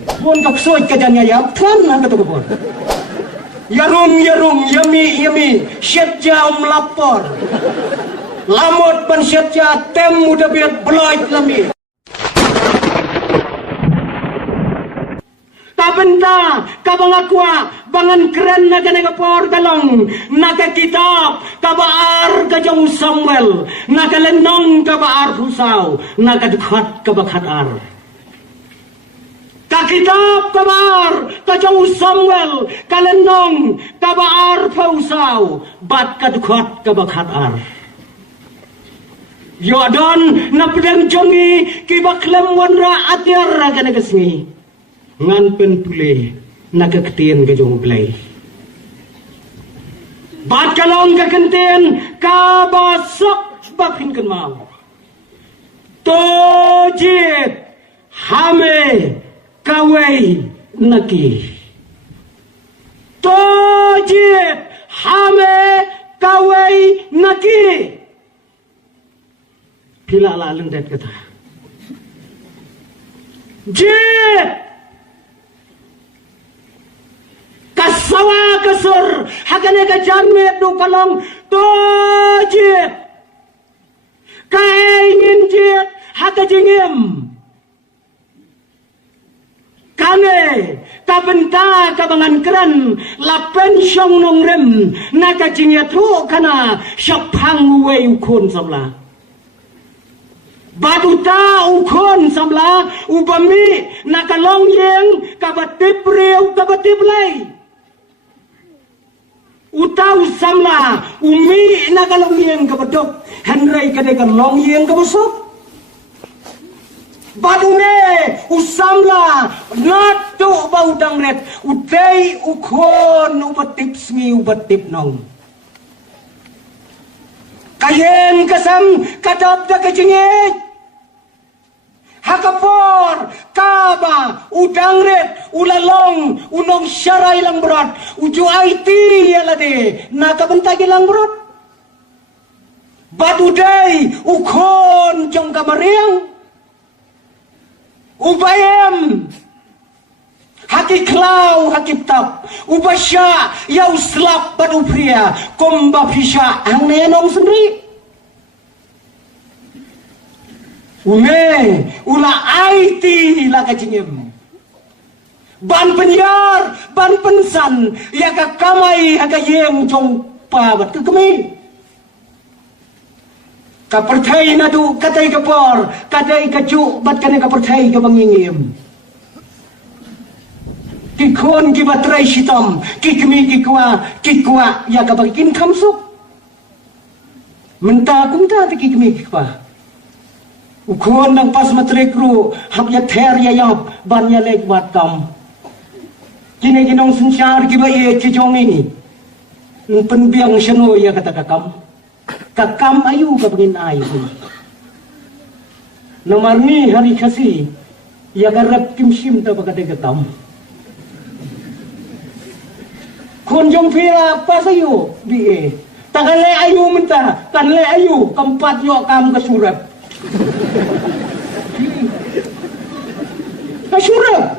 Pun kapsoy kajanya ya, tuan nak kata pun. Yarum, yami, syedja lapor. Lamot pan syedja tem muda biat beloit lami. Tabenta kabang aqua bangan keren naga negapor kalong naga kitab kabaar kajong Samuel naga lenong kabaar husau naga dukhat kabakhat ar ka kitab kabaar kajong Samuel kalenong kabaar husau bat kadukhat kabakhat ar Yodon napdem jongi kibaklem wanra atyar raga nagasngi ngan pen pule nakaketian kajong belai bat kalong kakentian kabasok bakin kan mau tojit hame kawai naki tojit hame kawai naki pila laleng dat kata jit kasawa kasur hakane ka janmet do kalong tojit kaingin jit haka jingim kane kabenta kabangan keran la pensyong nong rem naka jingya tu kana syapang wei ukon sabla baduta ukon sabla ubami nakalong yeng kabatip riu kabatip lay utau samla umi nakalong yeng kabadok henry kadekan long yeng kabasok badune usamla natu bau dangret utei ukon ubatip sngi ubatip nong kayen kasam kadap da kajingit hakapor kaba udangret ulalong unong syarai lang berat uju IT yalade nakabentagi lang berat badudai ukon jong kamariang ubayam hakiklau hakiptap ubasya yau slap badu pria komba pisya ang nenong sendiri ula IT la kajingem ban penyar ban pensan ya ka kamai aga yem jong pa bat kami ka perthai nadu katai kapor katai kaju bat kane ka perthai ka bangingem kikon ki batrai sitam kikmi kikwa ya ka bagikin kamsuk menta kumta kikmi kikwa ukon ng pas matrikru hapya ter yayap banya lek wat kam kini ginong sensyar kiba ye kijongi penbiang seno ya kata kakam ayu kabangin ayu namarni hari kasi ya garap kimsim ta bakate kakam konjong pira pasayo di takale ayu menta kanle ayu keempat yo kam kesurap kasyura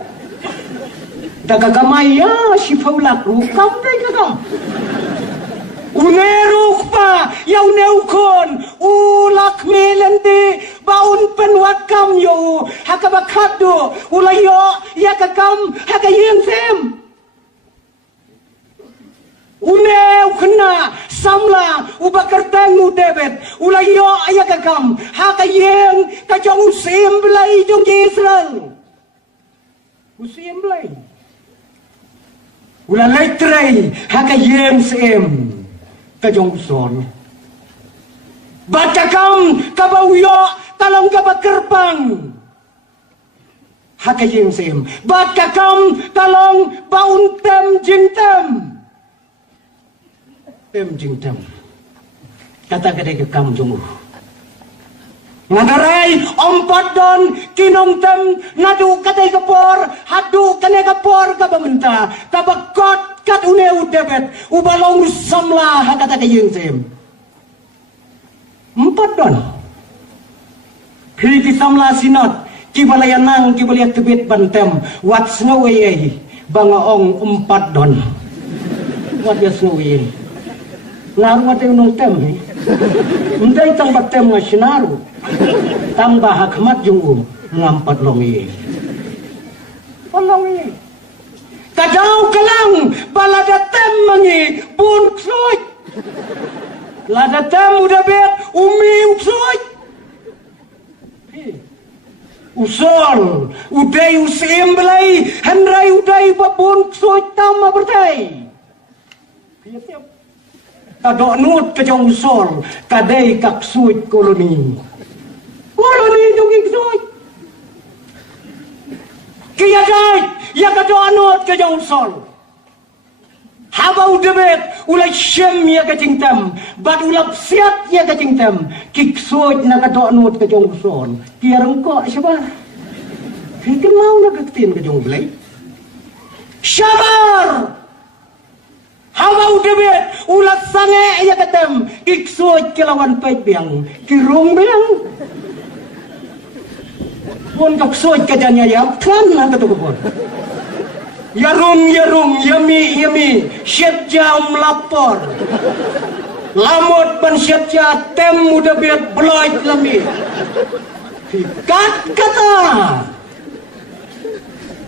dagagamaya si faulak rukam dagagam uneruk pa yaw neukon ulak melende baun penwakam yo hakabakado ulayo yakakam hakayensem unew kena samla ubakartang udebet ulayo ayakakam hakayeng kajong usim belai jong Israel usim belai ulalay tray hakayeng sem kajong son batakam kabawyo talong kabakerpang hakayeng sem batakam talong bauntem jingtem jingtem kata kadai ke kam jongu ngadarai ompat don kinong tem nadu kadai kapor hadu kane kapor kabamenta kabakot kat une udebet ubalong samla hakata kayeng sem empat don Piki samla sinot Kibalayanang kibalayat tebet bantem wat snoway bangaong 4 don. Wat ya snoway. Ngaru wat unong tem eh. Unday tang batem nga sinaru. Tambah hakmat jungu ngampat longi. Longi. Kadaw kalang balada tem mangi bun ksoy. Lada tem udah bet umi uksoy. Usol, uday usim belai, henrai uday babun ksoy tama bertai. Kadok nut kejong usol, kadai kak suit koloni. Koloni jongi ksoy. Kaya dai, ya kadok nut kejong usol. Habau debet ulai syem ya kecingtam, bad ulap siat ya kecingtam, kiksoit na kadok nut kejong usol. Kiarang ko sabar. Hikin mau na kaktin kejong belai. Sabar. Habau debet ulat sange ya ketem, kiksoit kelawan pait biang, kirung biang. Pun kaksoit kajanya ya, kan na katukupon. Yarung yami syedja lapor lamot ban syedja tem muda biat beloit lami kata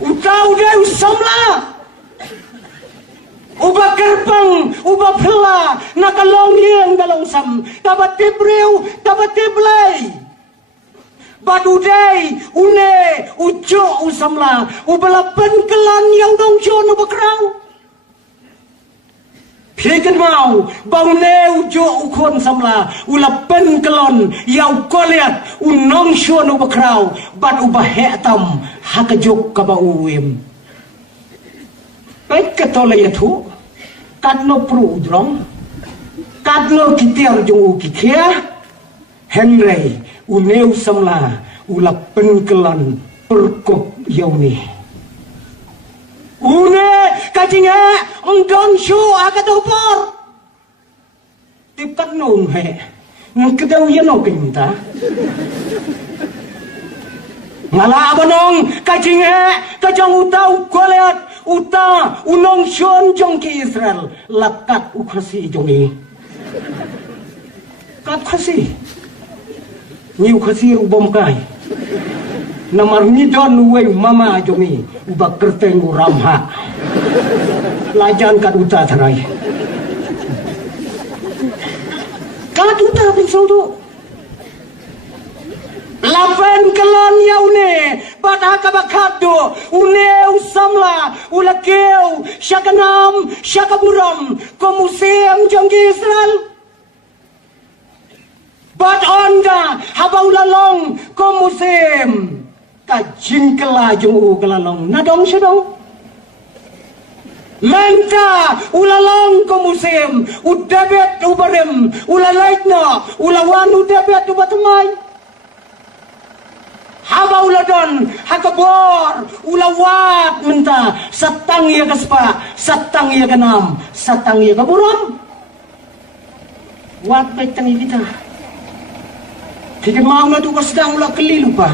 udah usamla uba gerbang uba pela nakalong yang dalang sam tabat tebreu tabat teblay badudai une ujo usamla ubalapan kelan yang dong jono bakrau Pikan mau baune ujo ukon samla ulapan kelon yang koliat unong jono bakrau bad ubah hetam hakajuk kabauim baik ketolay itu kadno pru udrong kadno kitir jong ukikia Henry uneu samla ulap penkelan perkop yauni. Une kajinga enggang syu akatopor. Tipat nung he. Ngkedaw yano kinta. Ngala abanong kajinga kajang utau koleat uta unong syon jong ki Israel lakat ukhasi jongi. Kat khasi. Niu khasi ubom kai. Namar midon uwe mama jongi ubak kerteng uramha. Lajan kat uta tarai. Kat uta pingsong tu. Lapan kelon yaune bata kabakado une usamla ulakeu syakanam syakaburam komusem jongi Israel. Bat onda habau lalong ko musim kajing kelajung kelalong nadong sedong menta ulalong ko musim udabet ubarem ulalaitna ulawan udabet ubatamay habau ladon hakabor ulawat menta satang ya kaspa satang ya kanam satang ya kaburam wat baitang kita Tiga mau na tuwas sedang ulah keli lupa.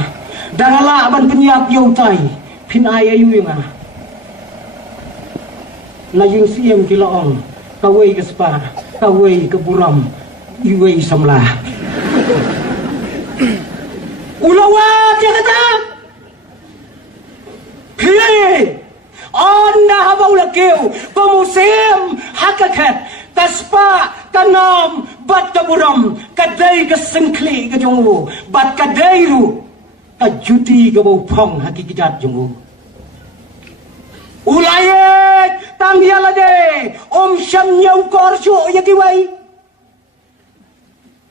Dangala aban penyiap yautai. Pinaya yuinga. Layung siem kilaong. Kawai kespa. Kawai keburam. Iwai samlah. Ulawat ya kata. Pilih. Anda haba ulah keu. Pemusim hakakat. Kaspa kanam bat kaburam kadai kesengkli ke jongu bat kadairu kajuti ke bau pong hakikat jongu ulayet tangyalade om syam nyau korsyo yakiwai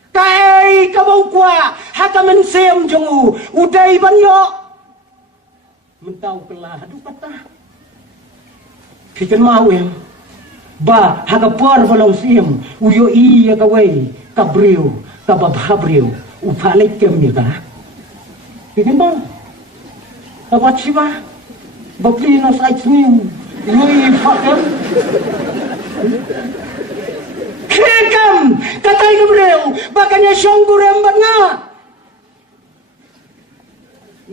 kai ke bau kwa hakamen sem jongu udai banyo mentau kelah aduh patah kikan mau ya ba hagapor volong sim uyo iya kawai kabriu kababhabriu upalik kem ya ka bikin ba kapat siba bakli na sites niu yui fakam kekam katay kabriu bakanya siyong gurem bat nga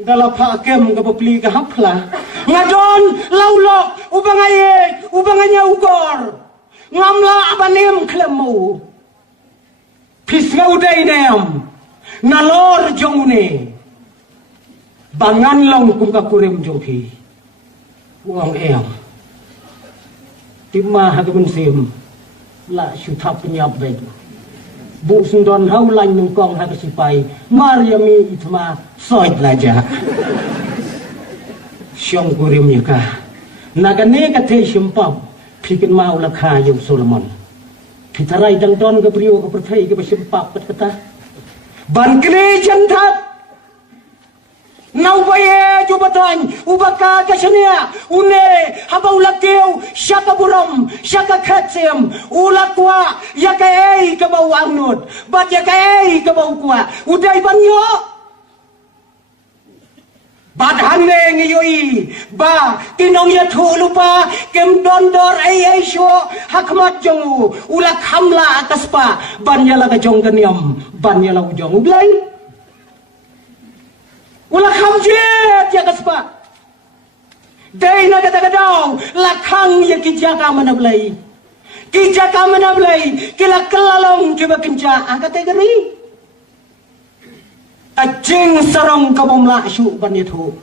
dalam pakem ke beli ke hapla ngadon laulok ubanganya ugor ngamla abanem klemu pisga udai nem nalor jongune bangan long kum ka kurem jongki uang em timah hagamun sim la syuthap penyap bed bu sundon hau lain nungkong hagasipai mariami itma soit laja syong kurem yaka nagane kate simpam pikin mau lakha yung Solomon pitarai dang don ke brio ke perthai ke simpap pat kata ban kle jantat nau baye jubatan ubaka kasania une haba ulakeu syaka buram syaka khatsem ulakwa yakai ke bau angnut bat yakai ke bau kwa udai banyo bat hanne ngiyoi ba tinong ya thu lupa kem dondor ai sho hakmat jongu ulak hamla ataspa banyala ka jong kaniam banyala ujong ublai ulak hamjet ya kaspa dai na kata kadau lakhang ya kijaka manablai kila kelalong kiba kenca kategori ajing sarong kabomla syu banithu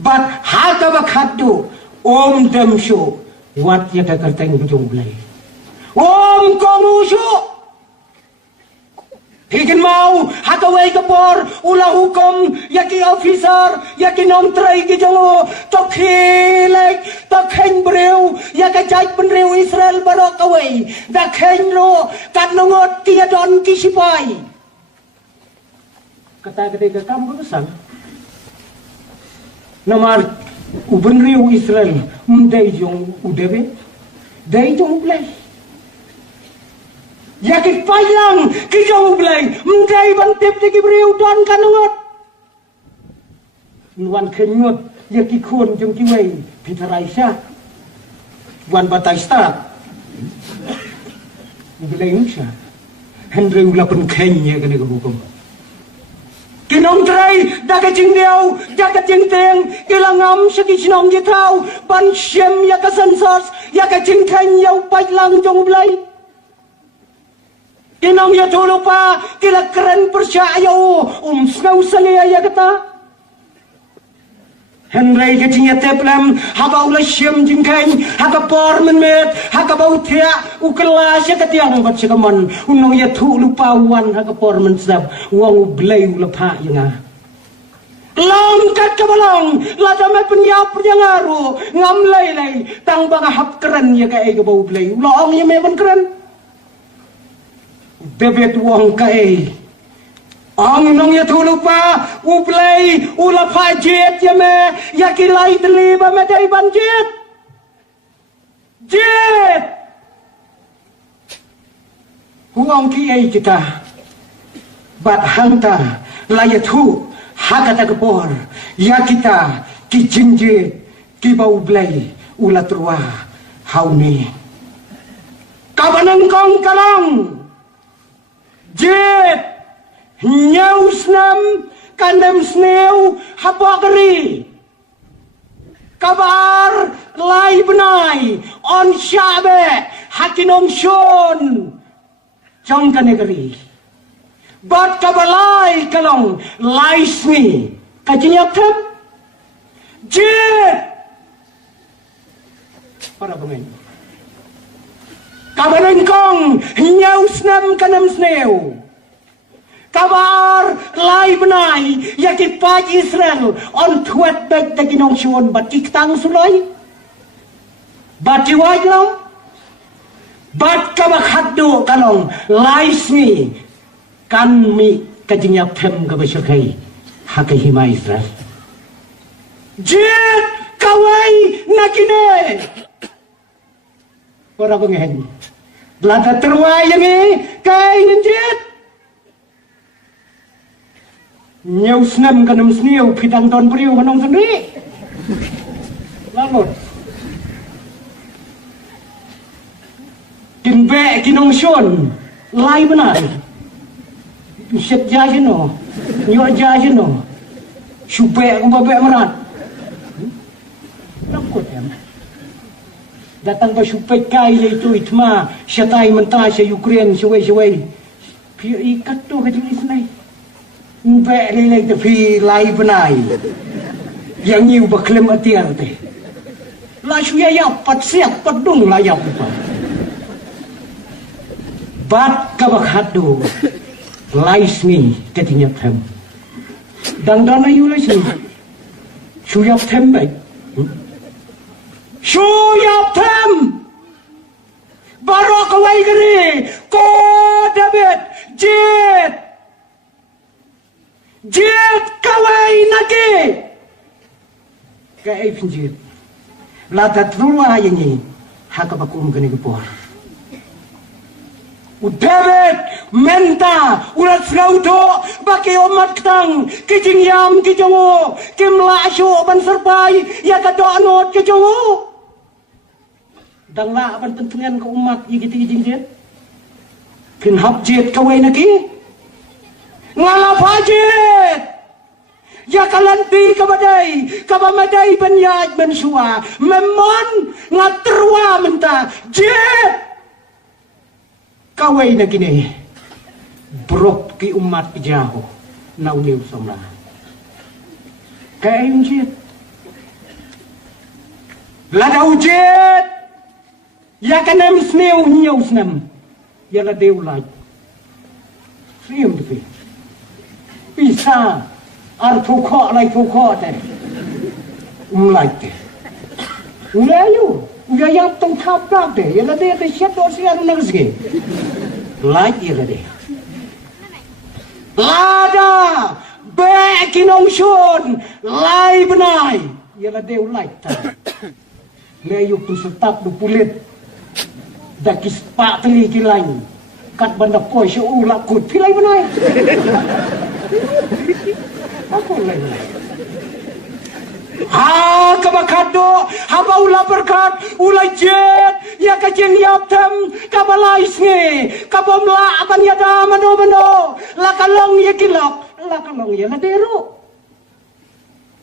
bat haka bakhadu om dem syu wat ya kakarteng bujung blai om komu syu Hikin mau hakawai kapor ula hukum yaki officer yaki nom trai ki jongo to khilek to khen breu yaka jai penreu Israel barok awai da khen ro kat nongot ki don ki sipai kata ketika kamu besar nomor ubenreu Israel mdai jong udebe dai jong play Yakit payang kijong ublay mday bantip di kibriw don kanungot nuan kenyot yaki kun jong kiway pitaray siya wan batay start ublay siya Henry ulapan kenya kani kabukom kinong tray daga jingdiaw daga jingteng kilangam sa kisnong jitaw ban siyem yaka sansos yaka jingkenyaw paylang jong ublay Kinong ya tulu pa kila keren percaya snau salia ya kata Henry kecinya teplam haba ula syem jingkain haka por menmet haka bau tia ukelas ya ketiang bat sikaman unong ya tulu pa wan haka por mensab wang blay ula pa yanga Longkat kabalong lada may penyap yang aru ngam lay tang banga hap keren ya kaya bau blay ulong ya may keren bebet wong kai ang nong ya tulupa uplay ulapa jet ya me yakilai deli ba me dai ban jet huang ki ai kita bat hanta layatu hakata kepor ya kita ki jinje ki bau blay ulatrua hauni kabanang kong kalang Jet nyausnam kandam sneu hapakari kabar lai benai on syabe hakinom shon jong kanegari bat kabalai kalong laismi kajinyap tem jet para pemain Kabanengkong nyausnam kanam sneu kabar lai benai yakit paj Israel on tuat bek taginong shon bat kiktang suloi bat jiwaj long bat kabak haddo kalong laismi kan mi kajinyap tem kabasyakai hakai hima Israel jet kawai nakine para pengen belanda terwayang kay njet nyausnam kanam sniu pitang ton priu kanong sendiri langot kinbe kinong shon lai benar set jajeno nyo jajeno Syubek kau babek merat. Takut ya. Datang ba syubek kai itu itma, syatai mentah sya Ukraine syawai. Pia ikat tu ke jenis nai. Mbek lelai tapi lai benai. Yang nyiu baklem atiar teh. La syuya ya pat siap pat dung la ya pa. Bat kabakado. Lais ni ketinya them. Dang dana yu lais ni. Syuya them baik. Syuya them. Barok kawai geri. Ko David. Jit kawai nagi. Kaya pinjit. Lata truwa ini hakabakum gani gepor. David menta ulat fraudo bagi umat ketang kijing yam kijongo kimla asyo ban serpai ya kado anot kijongo. Dang la ban tentungan ke umat yi kijing jet. Kin hap jet kawai nagi. Ngalap jet. Ya kalanti kabamadai banyaj bensua memon ngaterwa menta jet kawai na gini brok ki umat pijaho na uniw somla kaya yung jet ladaw jet ya kanem snew nyaw snam ya ladaw laj siyem defi bisa ar pukok lai pukok teh mulai teh mulai you udah yang tong tap teh ya lade teh siap dor siar nangge lai ya lade lada bekinong shun lai benai ya lade ulai teh leyu tu setap du pulit dakis pak teli kilain kat banda poi syu ulak kut pilai benai apa lagi? Kabakado, haba ula berkat, ula jet, ya kajeng yaptem, kabalais nge, kabomla aban yada mano, la kalong ya kilok, la kalong ya la deru.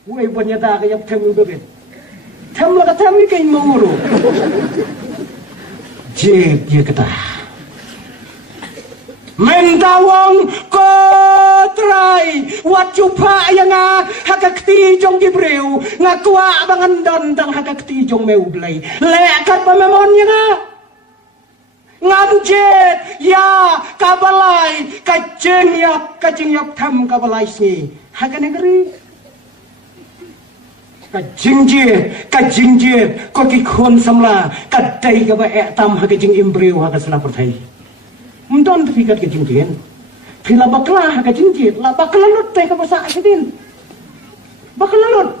Wei banyada ka yaptem ubet. Tem la katem ni kay manguro. Jet ya kata. Mentawang kotrai wat jupa yang hakakti jong gibreu ngakwa abangan dondang hakakti jong meublay lekat pamemon yang ngamjet ya kabalai kajeng yap tam kabalai sini hakan negeri kajingjit koki khon samla kadai kaba tam hakajing imbreu hakasla perthai Mendon terpikat ke jingkin. Bila baklah ke jingkit, lah bakal lalut teh ke pasal asidin. Bakal lalut.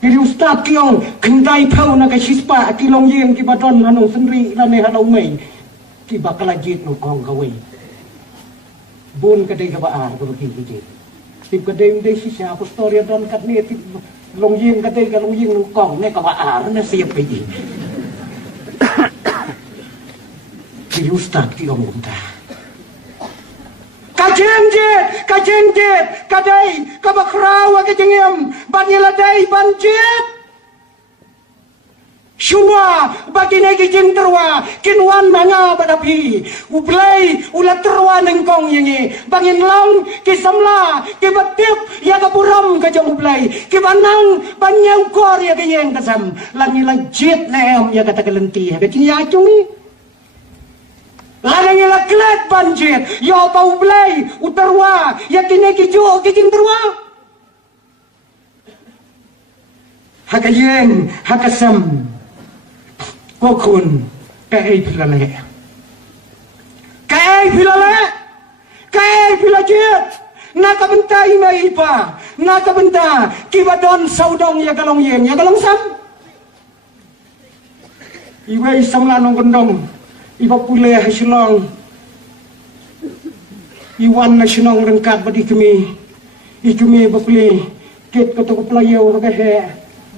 Jadi ustaz kiong kendai pau nak sispa kilong yeng ki badon hanong sendiri lane halong mai. Ki bakal ajit no kong kawai. Bun kadai ke baar ke bagi kijit. Tip kadai ndai sisa apostoria don kat ni tip long yeng kadai ke long yeng no kong ne ke baar na siap pe. Jadi ustaz ki om unta. Kajengjet, kadai, kabakrawa kajengem, banyeladai banjet. Semua bagi negi jeng terwa, kinwan manga badapi, ublay ulat terwa nengkong yengi, bangin long kisamla, kibatip ya kapuram kajang ublay, kibanang banyau kor ya kayeng kasam, langila jet nem ya kata kelenti, kajing ya acungi. Larang yang laklet banjir, ya bau belai, utarwa, ya kini kijo, kijing terwa. Hakayeng, hakasam, kokun, kai pilale. Kai pilajit, nakabentai maipa, nakabenta, kibadon saudong ya galong yeng, ya galong sam. Iwai samlanong gondong. Iba pulih hasilong Iwan nasional rengkat badi kami bapuli kit ketuk pelayu ke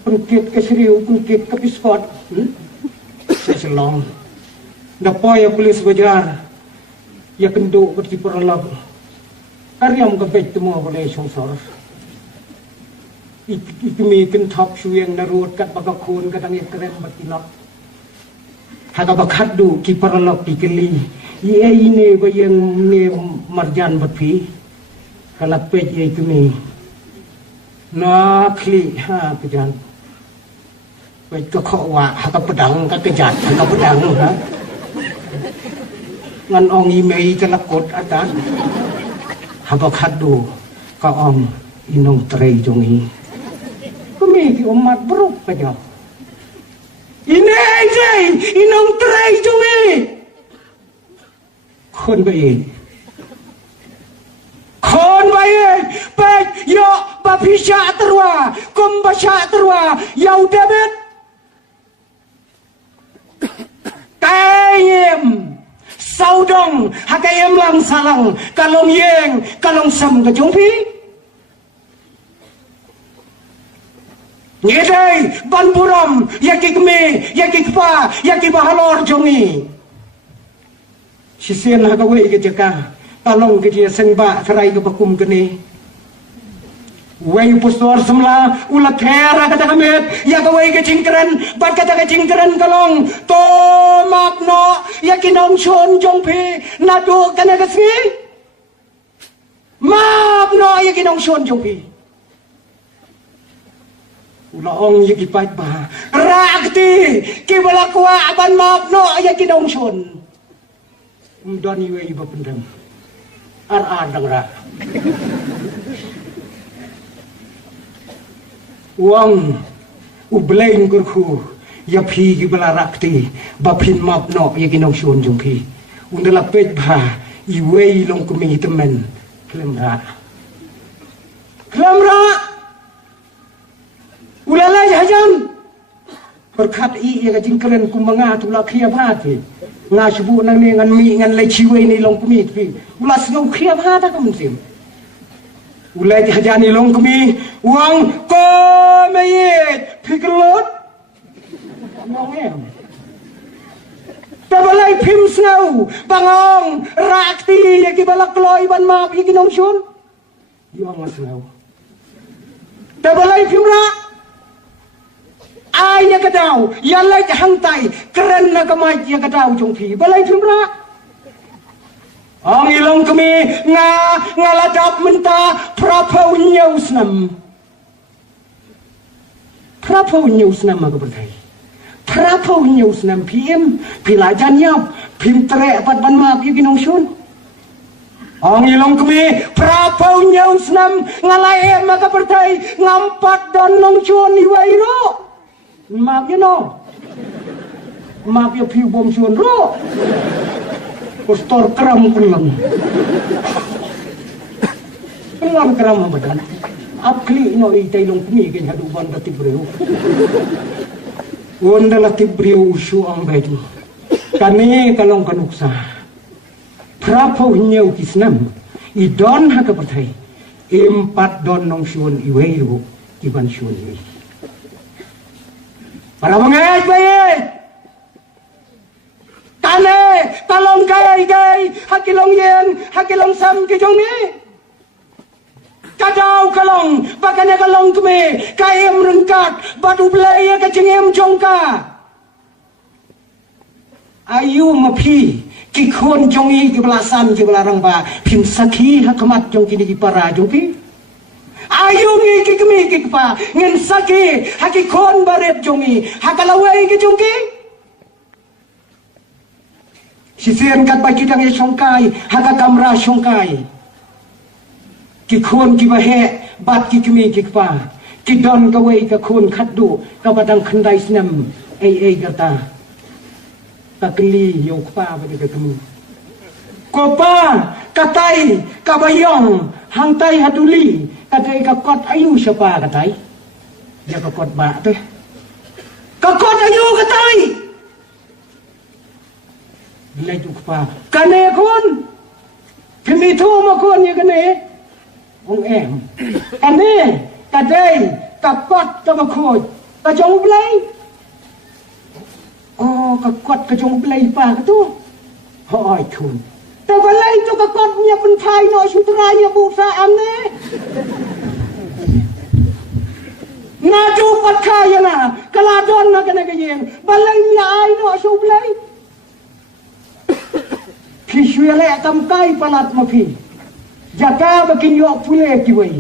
pengkit ke seriu pengkit ke piskot hasilong dapoy ya pulis bajar ya kenduk bagi perlap karyam kapit mo boleh songsor ikmi kenthop suyeng narut kat bakakun kadang ikrem batilak haga bakaddu ki paralok dikeli ye ini bayang ne marjan batpi kalapet ye ikmi na kli ha pejan baik ke khwa haga pedang ka kejat haga pedang ha ngan ong imei kalakot adan haga kaddu ka ong inong trei jongi kami ki umat beruk kaja ini aja inong trei jongi kon bayi baik yo bapisha terwa kumbasha terwa yau debet kayem saudong hakayem lang salang kalong yeng kalong sam ka jongpi ngedai ban buram yaki kme yaki kpa yaki bahalor jongi sisen hakawe ke jaka kalong ke dia sengba serai ke bakum kene wei pustor semla ulat hera kata kamet ya ka wei ke cingkeren bat kata ke cingkeren kalong to mapno ya kinong shon jongpi nado kana kasngi mapno ya kinong shon jongpi ulaong ya kipat ba rakti kibalakwa aban mapno ya kinong shon doni wei ba pendam ar dangra uang ublain kurku ya phi ki bala rakti ba phin map no ya kinong shon jong phi undala pet bha I wei long kumi temen klemra ulala jajan berkat I ya jingkeren kumanga tula khia phati nga subu nang ne ngan mi ngan le chiwei ni long kumi phi ulas ngau khia phata kam sim ulai hajani long kumi uang ko meyet pikelot ngong em tabalai phim snau bangong rakti ya kibalak loi ban ma pi kinong shun yong snau tabalai phim ra ai ya kadau ya lai hang tai keren na kamai ya kadau jong thi balai phim ra ang ilong kami ngaladap menta prapaw nyusnam aga berkai prapaw nyusnam pim pilajan yap pim tere apat ban ma pi kinong shun ang ilong kami prapaw nyusnam ngalai aga berkai ngampat dan long shun iwairo ma you know ma pi pi bom shun ro postor keram kelam keram badan apli no itai long kumi ke hadu banda tibreu wonda la tibreu usu ang baitu kani kalong kanuksa prapo nyau kisnam idon haka pertai empat don nong shun iweiru iban shun iwei para mengai baik kane talong gay hakilong yen hakilong sam ke jongi kadau kalong bakane kalong keme kaem rengkat batu belaya ke cengem jongka ayu mapi ki khon jongi ki belasan ki belarang ba pim sakhi hakmat jong kini ki para jongpi ayu ngi ki kemi ki pa ngen sakhi haki khon baret jongi hakalawai ki jongki sisian kat bagi dang songkai haka kamra songkai ki khon ki bahe bat ki kemi ki pa ki don ka wei ka khon khaddu ka badang khandai snam ei gata ka kli yo pa ba ka kemu kopa katai ka bayong hangtai haduli katai ka kot ayu siapa katai ya ka kot ba te ka kot ayu katai Bilai tu kepa kane kon kami tu makon ya kane ong em kane kadai kapot kamakot kajong bilai oh kakot kajong bilai pa tu hoi thun balai tu kakotnya pentai no sutranya busa ane. Ngadu pat kaya na, kaladon na kena kayeng, balai niya ay no sublay. Piswele kamkai palat mapi, jaga bakin yok pule kiway,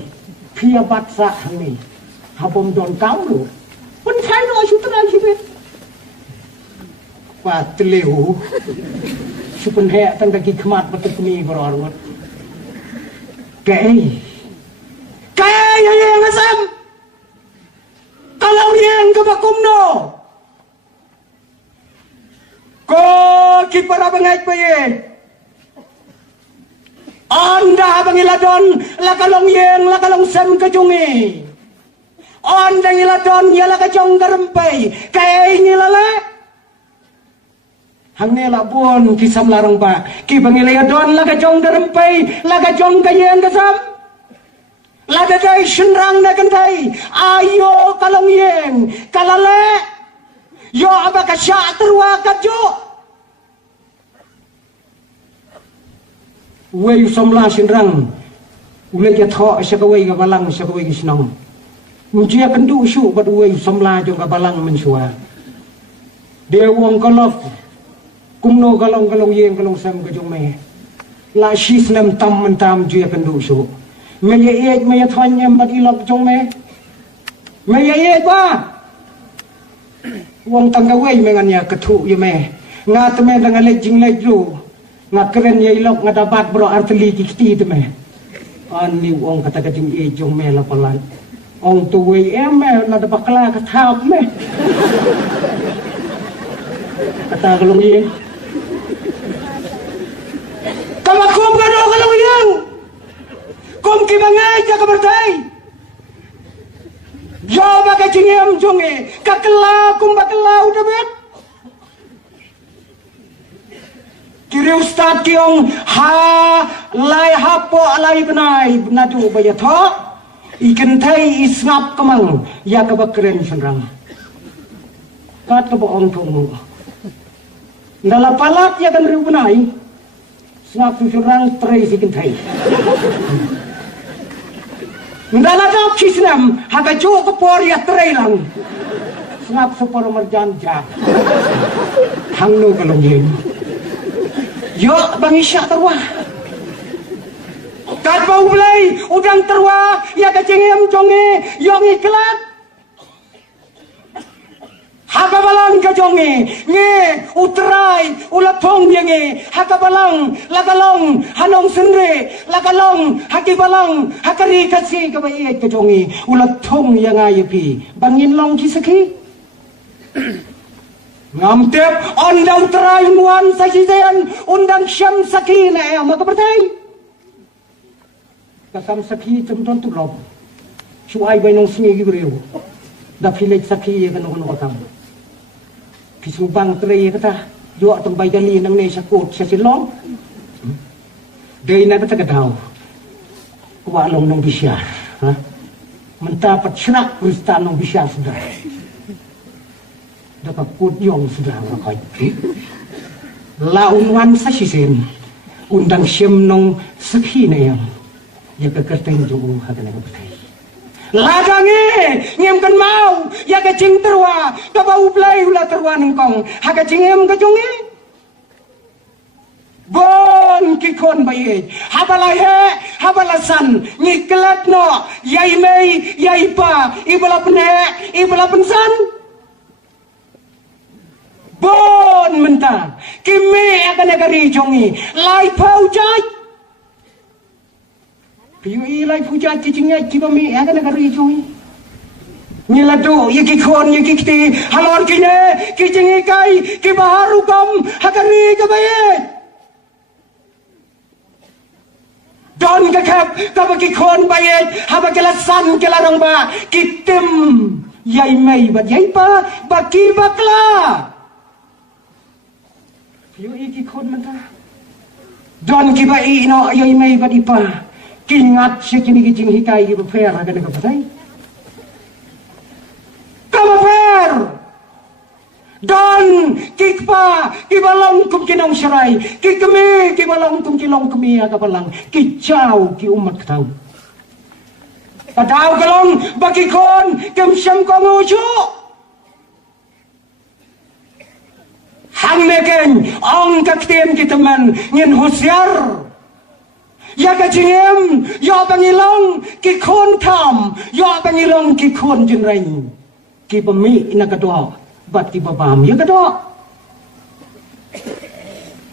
pia batsa hami, habom don kau lo, pentai no sutranya sibet. Patleu, supenhek tangga kikmat betul kami berorot. Kay yang asam. Kalau yang kebakumno, ko kipara bangay paye. Anda bangiladon lakalong yang lakalong sam kajungi. Anda ngiladon ya lakajong garempay. Kay ngilala. Hang nela pun kisam larang pak. Ki bangiladon lakajong garempay, lakajong kayeng kasam. Lada day senrang na kanday, ayo kalong yeng, kalale, yo abaka siya terwa kadyo. Way somla senrang, ulay yatho siya kaway kabalang siya kaway kisnang. Mujia kandu siya bat way somla jong kabalang mensua. Dewang kalok, kumno kalong yeng kalong sam kajong may. La shis nam tam mentam jia kandu siya. Maya iet maya thanya magilok jong me maya iet ba wong tanggaway menganya kethu ye me nga teme dengan lejing leju nga keren ye ilok nga dapat bro arteli kiti teme ani wong kata kajing e jong me la palan ong tuwe eme la dapat kala kathap me kata kalong ye kamakum kado kalong yang kum kibangay ka kabartay. Yo baka jingem jonge kakela kum bakela udabet. Kiri ustad kiong ha lai hapo alai benai benadu bayatho ikan thai isngap kamang ya kabakren senrang. Kat kaboong tumu. Ndala palak ya kan riu benai. Snap senrang tray ikan thai. Ndala dap kisnam haga jo ko por ya trailang snap super marjan ja hangno kalong yin yo bangi sya terwa kat bau blai udang terwa ya ka cengem jonge yong iklat haga balang ka jonge nge utrai ulathong yenge haga balang lagalong hanong senre lagalong haki balang hakari kasi ka bae ka jonge ulathong yanga yapi bangin long kisaki ngamtep ondang utrai nuan sajian undang syam sakina ya maka bertai kasam saki temton tulop suai bainong singi gibreu da pilek saki ya kan ono katam Kisubang tray kata jua tembai jali nang ne sakut sa silong day na kata kadaw kuwa long nong bisyar ha mentapat serak krista nong bisyar sudah dapat kut yong sudah rakai launwan sa sisen undang siem nong sakhi na yang ya kekerteng jong hagana kabatay Lagange ngem kan mau ya ka cing terwa ka bau blai ula terwa nengkong ha ka cingem ka jonge bon ki kon baye habala he habala san ngiklat no yai mei yai pa ibala pene ibala pensan bon menta kimi akan negari jonge lai pau jai Piyu ilai puja cicingnya ciba mi ada negara itu. Niladu ye kikon ye kikti halon kine kicingi kai kibaharu kam hakari kabaye. Don kakap kabaki kon baye haba kelasan kelarang ba kitim yai mai bat yai pa baki bakla. Piyu kikon mata. Don kiba ino yai mai bat ipa. Kingat siya kinigijing hikay kibaper haga nagapatay. Kabaper! Don kikpa kibalong kum kinong serai kikemi kibalong kum kilong kemi akabalang kicau ki umat ketau kadau galong bagi kon kem syam konguju hang meken ong kaktem ki teman ngin husyar ya kajingem ya bangilong ki kon tham ya bangilong ki kon jinrai ki pemi ina kadua bat ki babam ya kadua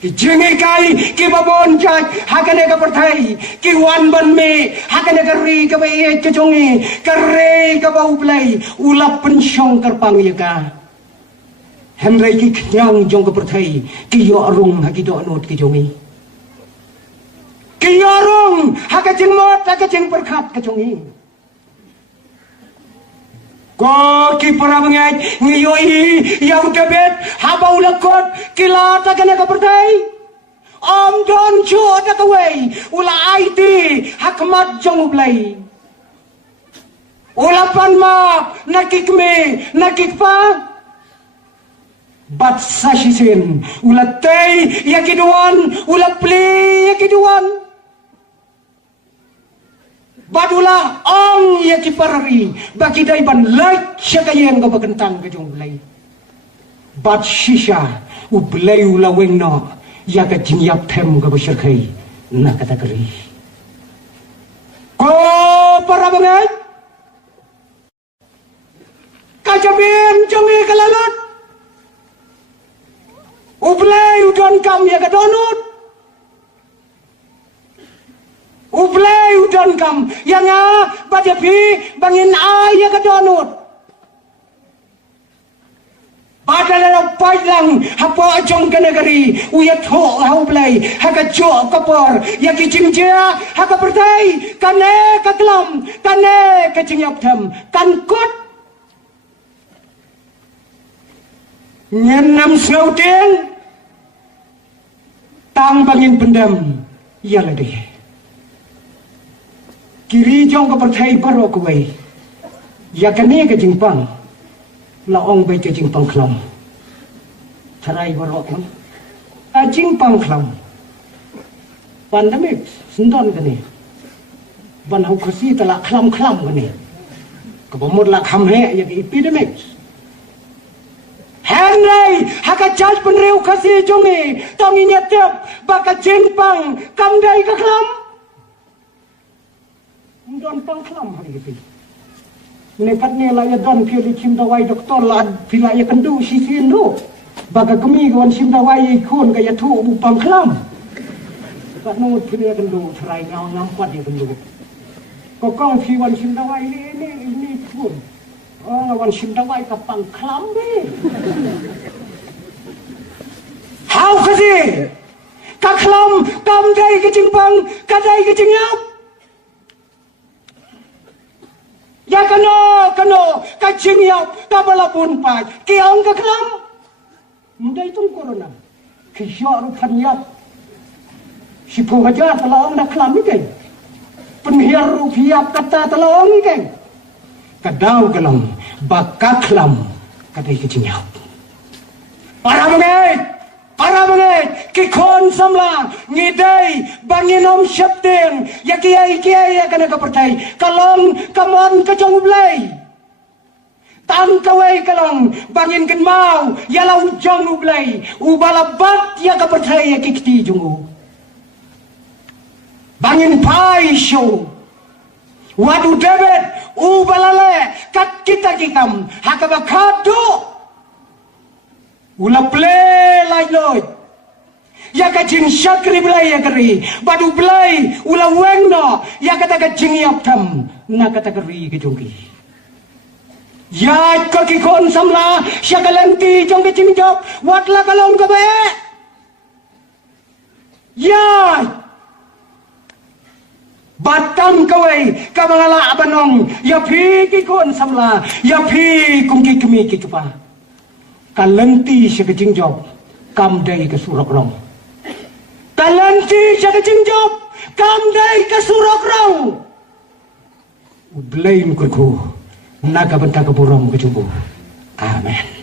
ki jingi kai ki babon jak hakane ka perthai ki wan ban me hakane ka ri ka bai ke jongi ka re ka bau plai ulap pensyong karpang ya ka hemrai ki knyang jong ka perthai ki yo arung ha ki do anot ki jongi ki yo arung ha ka jing mot ha ka jing perkhat ka jongi ko ki para mengai ngiyoi yang debet habau lakot kila takane ka pertai om don chu ta kawai ula IT hakmat jong blai ula panma nakikme nakikpa bat sashisin ula tei yakiduan ula pli yakiduan badula ong ya kiparari bagi daiban like syakayen ka bagentang ka jong blay bad shisha u blay ula wengno ya ka jinyap them ka basyarkai na kategori ko para bangai kajabin jongi kalalut u blay udon kam ya ka donut ublay udon kam yang badapi bangin ayah ke donut padahal pailang hapa jong ke negeri uyat ho ublay haka jo kapor ya ki jingja haka pertai kane kaklam kane kajingyap tham kankut nyenam sauting tang bangin pendam ya ladih kiri jong ka perthai baro ko wei ya kane ka jingpang la ong bai te jingpang khlam tharai baro kon a jingpang khlam pandemic sindon kane ban hau khasi tala khlam kane ka bomod la kham he ya epidemic Henry haka judge penreu khasi jongi tongi nyatep baka jingpang kamdai ka khlam don pangklam hari itu. Nepatnya lah ya don pilih cimdawai doktor lah pilih ya kendu sisin do. Baga kami kawan cimdawai ikon gaya tu bu pangklam. Kat nut pilih kendu serai ngau nampat ya kendu. Kokong piwan cimdawai ini pun. Oh wan cimdawai ka pangklam be. How kasi? Kaklam kamdai ke cimpang kadai ke cinyap. Ya kano kacing yap kabalapun pai kiong kaklam mudai tung corona kisyaru kanyap si pengajar telah nak kelam ni penhiar rupiah kata telah ni kadau kelam bakaklam kadai kacing yap para mengai kikon samla ngidai banginom syapting ya kiai ya kana kapertai kalong kamon kajong ublay tang kawai kalong bangin ken mau ya lau jong ublay ubalabat ya kapertai ya kikti jungu bangin pai show wadu debet ubalale kat kita kikam hakabakado ula play lai loy ya ka jing syakri blai ya kari badu blai ula wengno ya kata ka jing yap tham na kata kari ke jongki ya ka ki kon samla syakalanti jong ke jing job wat la kalong ka be ya batam kawai ka mangala abanong ya phi ki kon samla ya phi kum ki kemi ki pa kalenti siya kajing job kamday ka surok rong kalenti siya kajing job kamday ka surok rong udlain ko nagabanta ka burong ka jubo amen.